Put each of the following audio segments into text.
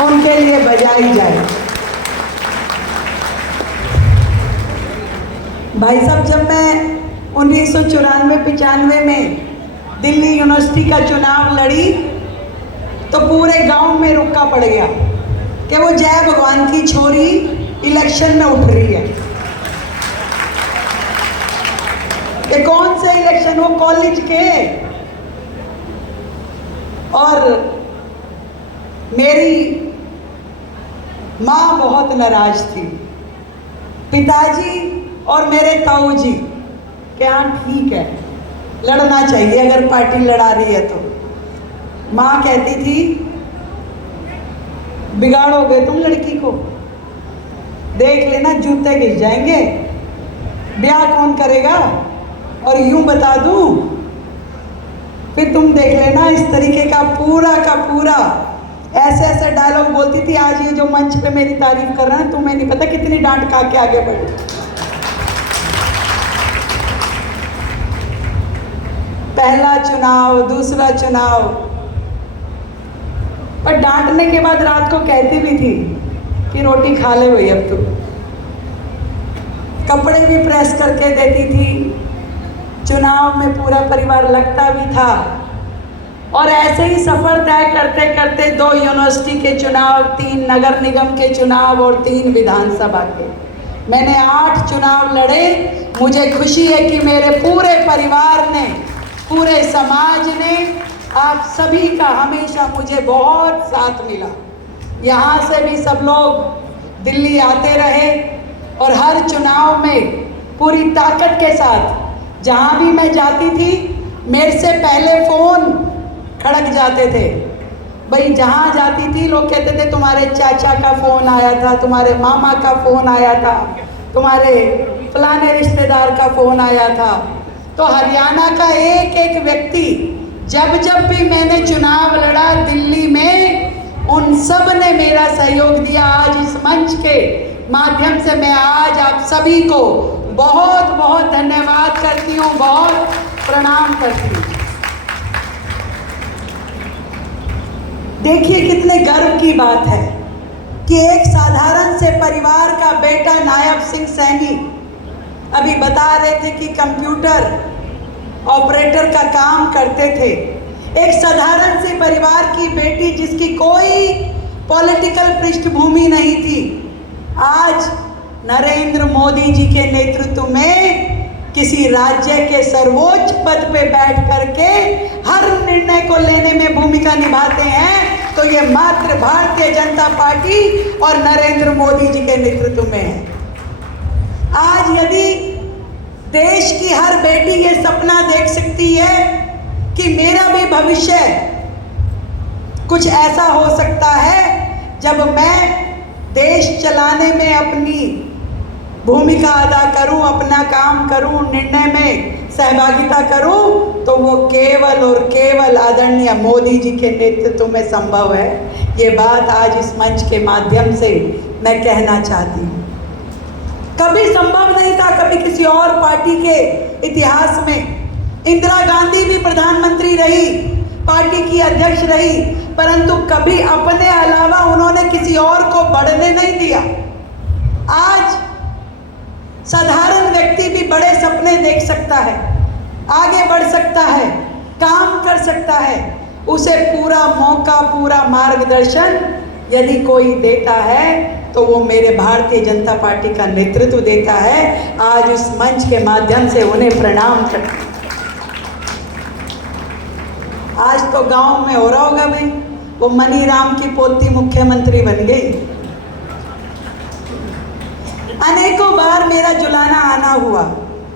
उनके लिए बजाई जाए। भाई साहब, जब मैं 1994-95 में दिल्ली यूनिवर्सिटी का चुनाव लड़ी तो पूरे गांव में रुका पड़ गया कि वो जय भगवान की छोरी इलेक्शन में उठ रही है। ये कौन से इलेक्शन, वो कॉलेज के। और मेरी माँ बहुत नाराज थी, पिताजी और मेरे ताऊ जी कि हाँ ठीक है, लड़ना चाहिए अगर पार्टी लड़ा रही है तो। माँ कहती थी बिगाड़ोगे तुम लड़की को, देख लेना जूते घिस जाएंगे, ब्याह कौन करेगा। और यूं बता दूं, फिर तुम देख लेना, इस तरीके का पूरा ऐसे ऐसे डायलॉग बोलती थी। आज ये जो मंच पे मेरी तारीफ कर रहे हैं, तुम्हें नहीं पता कितनी डांट खा के आगे बढ़ी। पहला चुनाव, दूसरा चुनाव, पर डांटने के बाद रात को कहती भी थी कि रोटी खा ले भाई अब तू। कपड़े भी प्रेस करके देती थी, चुनाव में पूरा परिवार लगता भी था। और ऐसे ही सफर तय करते करते 2 यूनिवर्सिटी के चुनाव, 3 नगर निगम के चुनाव और 3 विधानसभा के, मैंने 8 चुनाव लड़े। मुझे खुशी है कि मेरे पूरे परिवार ने, पूरे समाज ने, आप सभी का हमेशा मुझे बहुत साथ मिला। यहाँ से भी सब लोग दिल्ली आते रहे और हर चुनाव में पूरी ताकत के साथ, जहाँ भी मैं जाती थी मेरे से पहले फ़ोन खड़क जाते थे। भाई जहाँ जाती थी लोग कहते थे तुम्हारे चाचा का फ़ोन आया था, तुम्हारे मामा का फ़ोन आया था, तुम्हारे फलाने रिश्तेदार का फ़ोन आया था। तो हरियाणा का एक एक व्यक्ति, जब भी मैंने चुनाव लड़ा दिल्ली में, उन सब ने मेरा सहयोग दिया। आज इस मंच के माध्यम से मैं आज आप सभी को बहुत बहुत धन्यवाद करती हूँ, बहुत प्रणाम करती हूँ। देखिए कितने गर्व की बात है कि एक साधारण से परिवार का बेटा नायब सिंह सैनी अभी बता रहे थे कि कंप्यूटर ऑपरेटर का काम करते थे। एक साधारण से परिवार की बेटी जिसकी कोई पॉलिटिकल पृष्ठभूमि नहीं थी, आज नरेंद्र मोदी जी के नेतृत्व में किसी राज्य के सर्वोच्च पद पे बैठ करके हर निर्णय को लेने में भूमिका निभाते हैं। तो ये मात्र भारतीय जनता पार्टी और नरेंद्र मोदी जी के नेतृत्व में है। आज यदि देश की हर बेटी ये सपना देख सकती है कि मेरा भी भविष्य कुछ ऐसा हो सकता है जब मैं देश चलाने में अपनी भूमिका अदा करूं, अपना काम करूं, निर्णय में सहभागिता करूं, तो वो केवल और केवल आदरणीय मोदी जी के नेतृत्व में संभव है। ये बात आज इस मंच के माध्यम से मैं कहना चाहती हूँ। कभी संभव नहीं था, कभी किसी और पार्टी के इतिहास में। इंदिरा गांधी भी प्रधानमंत्री रही, पार्टी की अध्यक्ष रही, परंतु कभी अपने अलावा उन्होंने किसी और को बढ़ने नहीं दिया। आज साधारण व्यक्ति भी बड़े सपने देख सकता है, आगे बढ़ सकता है, काम कर सकता है। उसे पूरा मौका, पूरा मार्गदर्शन यदि कोई देता है तो वो मेरे भारतीय जनता पार्टी का नेतृत्व देता है। आज उस मंच के माध्यम से उन्हें प्रणाम करती हूं। आज तो गांव में हो रहा होगा भाई, वो मनीराम की पोती मुख्यमंत्री बन गई। अनेकों बार मेरा जुलाना आना हुआ,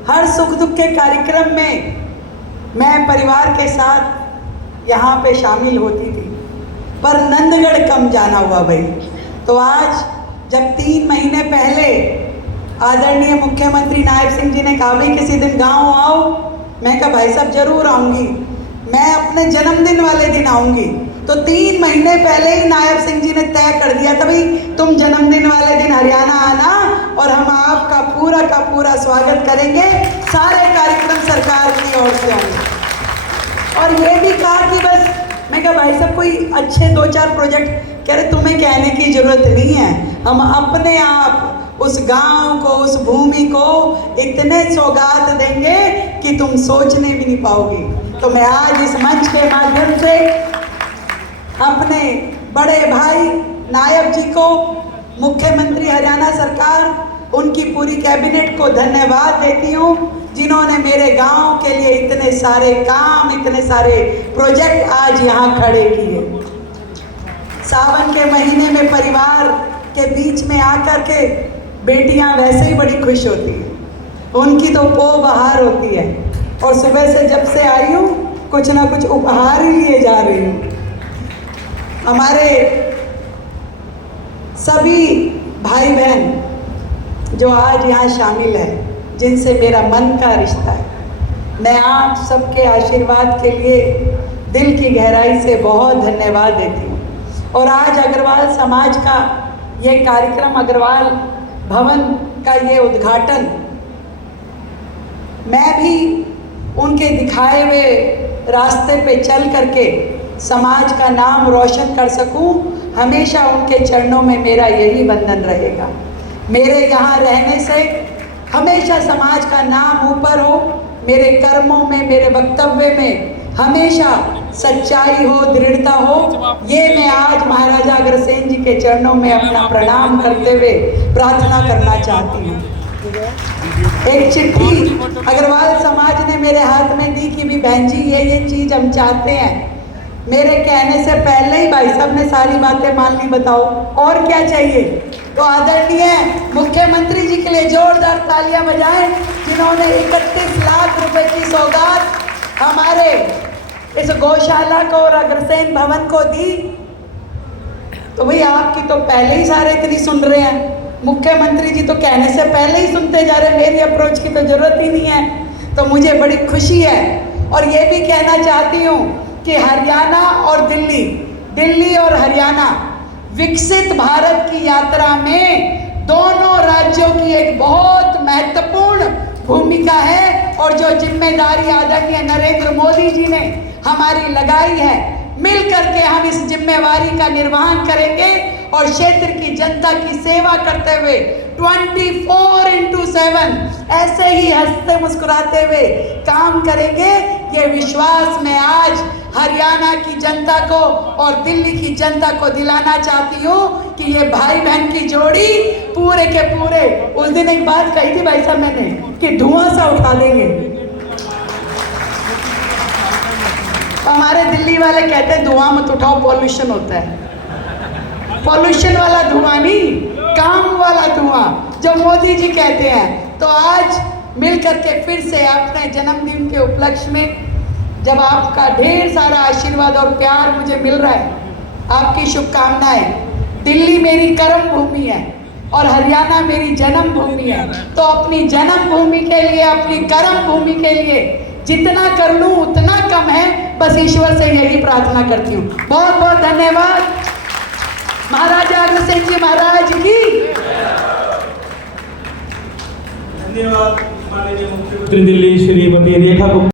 हर सुख दुख के कार्यक्रम में मैं परिवार के साथ यहाँ पे शामिल होती थी, पर नंदगढ़ कम जाना हुआ भाई। तो आज जब 3 महीने पहले आदरणीय मुख्यमंत्री नायब सिंह जी ने कहा भाई किसी दिन गांव आओ, मैं कहा भाई साहब जरूर आऊँगी, मैं अपने जन्मदिन वाले दिन आऊँगी। तो 3 महीने पहले ही नायब सिंह जी ने तय कर दिया था भाई तुम जन्मदिन वाले दिन हरियाणा आना और हम आपका पूरा का पूरा स्वागत करेंगे। सारे कार्यक्रम सरकार की ओर से होंगे। और ये भी कहा कि बस मैं कहा भाई साहब कोई अच्छे 2-4 प्रोजेक्ट, कह रहे तुम्हें कहने की जरूरत नहीं है, हम अपने आप उस गांव को, उस भूमि को इतने सौगात देंगे कि तुम सोचने भी नहीं पाओगे। तो मैं आज इस मंच के माध्यम से अपने बड़े भाई नायब जी को, मुख्यमंत्री हरियाणा सरकार, उनकी पूरी कैबिनेट को धन्यवाद देती हूँ, जिन्होंने मेरे गांव के लिए इतने सारे काम, इतने सारे प्रोजेक्ट आज यहाँ खड़े किए। सावन के महीने में परिवार के बीच में आकर के बेटियां वैसे ही बड़ी खुश होती हैं, उनकी तो पो बहार होती है। और सुबह से जब से आई हूँ कुछ ना कुछ उपहार ही लिए जा रही हूँ। हमारे सभी भाई बहन जो आज यहाँ शामिल हैं, जिनसे मेरा मन का रिश्ता है, मैं आप सबके आशीर्वाद के लिए दिल की गहराई से बहुत धन्यवाद देती हूँ। और आज अग्रवाल समाज का ये कार्यक्रम, अग्रवाल भवन का ये उद्घाटन, मैं भी उनके दिखाए हुए रास्ते पे चल करके समाज का नाम रोशन कर सकूं, हमेशा उनके चरणों में मेरा यही बंधन रहेगा। मेरे यहाँ रहने से हमेशा समाज का नाम ऊपर हो, मेरे कर्मों में, मेरे वक्तव्य में हमेशा सच्चाई हो, दृढ़ता हो, ये मैं आज महाराजा अग्रसेन जी के चरणों में अपना प्रणाम करते हुए प्रार्थना करना चाहती हूँ। एक चिट्ठी अग्रवाल समाज ने मेरे हाथ में दी कि भी बहन जी ये चीज़ हम चाहते हैं। मेरे कहने से पहले ही भाई साहब ने सारी बातें मान ली, बताओ और क्या चाहिए। तो आदरणीय मुख्यमंत्री जी के लिए जोरदार तालियां बजाएं, जिन्होंने 31 लाख रुपए की सौगात हमारे इस गौशाला को और अग्रसेन भवन को दी। तो भाई आपकी तो पहले ही सारे इतनी सुन रहे हैं, मुख्यमंत्री जी तो कहने से पहले ही सुनते जा रहे हैं, मेरी अप्रोच की तो जरूरत ही नहीं है। तो मुझे बड़ी खुशी है। और ये भी कहना चाहती हूँ कि हरियाणा और दिल्ली और हरियाणा विकसित भारत की यात्रा में दोनों राज्यों की एक बहुत महत्वपूर्ण भूमिका है। और जो जिम्मेदारी आदरणीय नरेंद्र मोदी जी ने हमारी लगाई है, मिल करके हम इस जिम्मेवारी का निर्वहन करेंगे और क्षेत्र की जनता की सेवा करते हुए 24/7 ऐसे ही हंसते मुस्कुराते हुए काम करेंगे। ये विश्वास मैं आज हरियाणा की जनता को और दिल्ली की जनता को दिलाना चाहती हूँ कि ये भाई बहन की जोड़ी पूरे के पूरे, उस दिन एक बात कही थी भाई साहब मैंने कि धुआं सा उठा देंगे। हमारे दिल्ली वाले कहते हैं धुआं मत उठाओ, पॉल्यूशन होता है। पॉल्यूशन वाला धुआं नहीं, काम वाला धुआं जो मोदी जी कहते हैं। तो आज मिल करके फिर से अपने जन्मदिन के उपलक्ष्य में, जब आपका ढेर सारा आशीर्वाद और प्यार मुझे मिल रहा है, आपकी शुभकामनाएं, दिल्ली मेरी कर्म भूमि है और हरियाणा मेरी जन्म भूमि है। तो अपनी जन्म भूमि के लिए, अपनी कर्म भूमि के लिए जितना कर लूँ उतना कम है। बस ईश्वर से यही प्रार्थना करती हूँ। बहुत बहुत धन्यवाद। महाराजा अग्रसेन जी महाराज की धन्यवाद। माननीय मुख्यमंत्री दिल्ली श्रीमती रेखा गुप्ता।